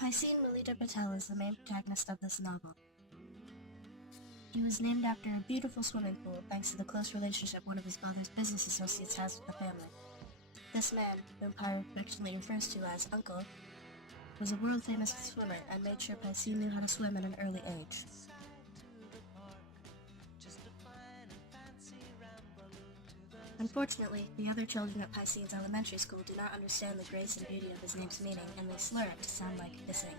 Piscine Molitor Patel is the main protagonist of this novel. He was named after a beautiful swimming pool thanks to the close relationship one of his father's business associates has with the family. This man, whom Pi affectionately refers to as Uncle, was a world-famous swimmer and made sure Piscine knew how to swim at an early age. Unfortunately, the other children at Piscine's elementary school do not understand the grace and beauty of his name's meaning, and they slur it to sound like hissing.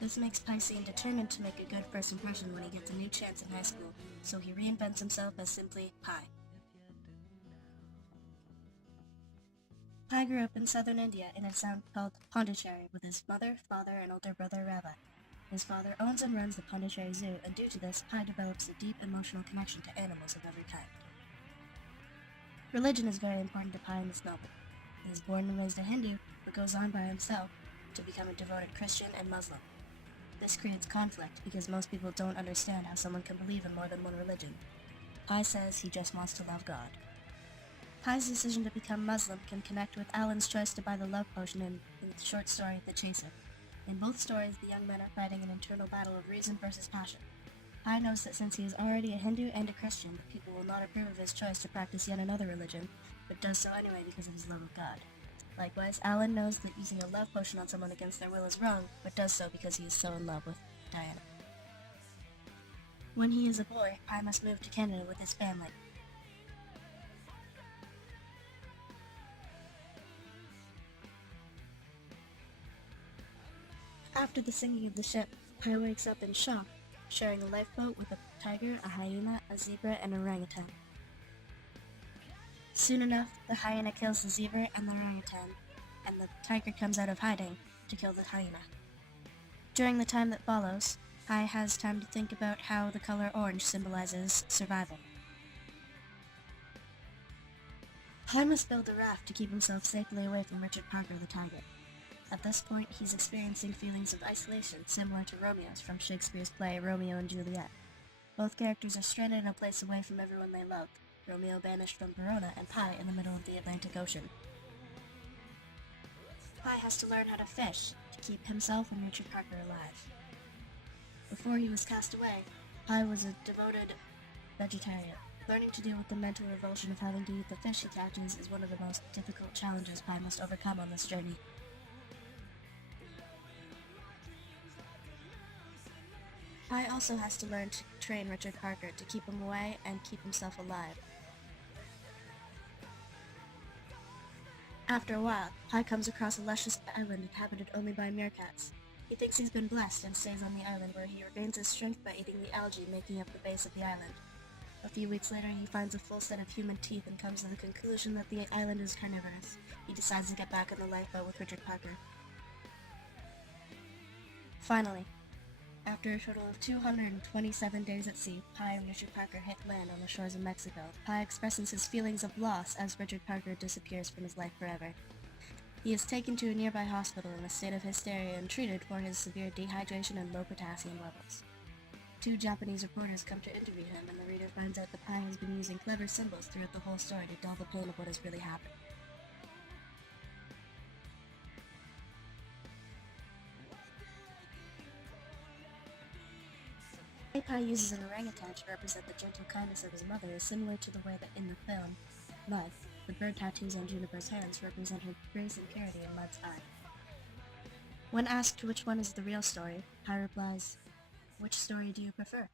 This makes Piscine determined to make a good first impression when he gets a new chance in high school, so he reinvents himself as simply Pi. Pi grew up in southern India in a town called Pondicherry with his mother, father, and older brother Rabbi. His father owns and runs the Pondicherry Zoo, and due to this, Pi develops a deep emotional connection to animals of every kind. Religion is very important to Pi in this novel. He is born and raised a Hindu, but goes on by himself to become a devoted Christian and Muslim. This creates conflict because most people don't understand how someone can believe in more than one religion. Pi says he just wants to love God. Pi's decision to become Muslim can connect with Alan's choice to buy the love potion in the short story The Chaser. In both stories, the young men are fighting an internal battle of reason versus passion. Pi knows that since he is already a Hindu and a Christian, people will not approve of his choice to practice yet another religion, but does so anyway because of his love of God. Likewise, Alan knows that using a love potion on someone against their will is wrong, but does so because he is so in love with Diana. When he is a boy, Pi must move to Canada with his family. After the sinking of the ship, Pi wakes up in shock, sharing a lifeboat with a tiger, a hyena, a zebra, and an orangutan. Soon enough, the hyena kills the zebra and the orangutan, and the tiger comes out of hiding to kill the hyena. During the time that follows, Pi has time to think about how the color orange symbolizes survival. Pi must build a raft to keep himself safely away from Richard Parker the tiger. At this point, he's experiencing feelings of isolation similar to Romeo's from Shakespeare's play Romeo and Juliet. Both characters are stranded in a place away from everyone they love, Romeo banished from Verona and Pi in the middle of the Atlantic Ocean. Pi has to learn how to fish to keep himself and Richard Parker alive. Before he was cast away, Pi was a devoted vegetarian. Learning to deal with the mental revulsion of having to eat the fish he catches is one of the most difficult challenges Pi must overcome on this journey. Pi also has to learn to train Richard Parker to keep him away and keep himself alive. After a while, Pi comes across a luscious island inhabited only by meerkats. He thinks he's been blessed and stays on the island where he regains his strength by eating the algae making up the base of the island. A few weeks later, he finds a full set of human teeth and comes to the conclusion that the island is carnivorous. He decides to get back on the lifeboat with Richard Parker. Finally, after a total of 227 days at sea, Pi and Richard Parker hit land on the shores of Mexico. Pi expresses his feelings of loss as Richard Parker disappears from his life forever. He is taken to a nearby hospital in a state of hysteria and treated for his severe dehydration and low potassium levels. Two Japanese reporters come to interview him, and the reader finds out that Pi has been using clever symbols throughout the whole story to dull the pain of what has really happened. The way Pi uses an orangutan to represent the gentle kindness of his mother is similar to the way that in the film, Mud, the bird tattoos on Juniper's hands represent her grace and purity in Mud's eye. When asked which one is the real story, Pi replies, "Which story do you prefer?"